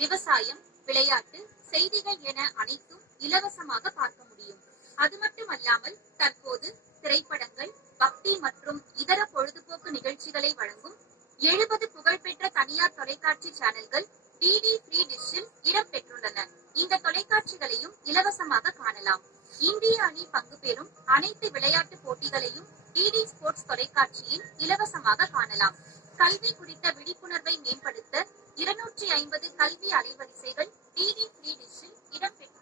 விவசாயம், விளையாட்டு, செய்திகள் என அனைத்தும் இலவசமாக பார்க்க முடியும். அது மட்டுமல்லாமல் தற்போது திரைப்படங்கள், பக்தி மற்றும் இதர பொழுதுபோக்கு நிகழ்ச்சிகளை வழங்கும் 70 புகழ்பெற்ற தனியார் தொலைக்காட்சி சேனல்கள் டிடி ஃப்ரீ டிஷ்ஷில் இடம் பெற்றுள்ளன. இந்த தொலைக்காட்சிகளையும் இலவசமாக காணலாம். இந்திய அணி பங்கு பெறும் அனைத்து விளையாட்டு போட்டிகளையும் டிடி ஸ்போர்ட்ஸ் தொலைக்காட்சியில் இலவசமாக காணலாம். கல்வி குறித்த விழிப்புணர்வை மேம்படுத்த 250 கல்வி அலைவரிசைகள் டிடி ஃப்ரீ டிஷ்ஷில் இடம் பெற்றுள்ளன.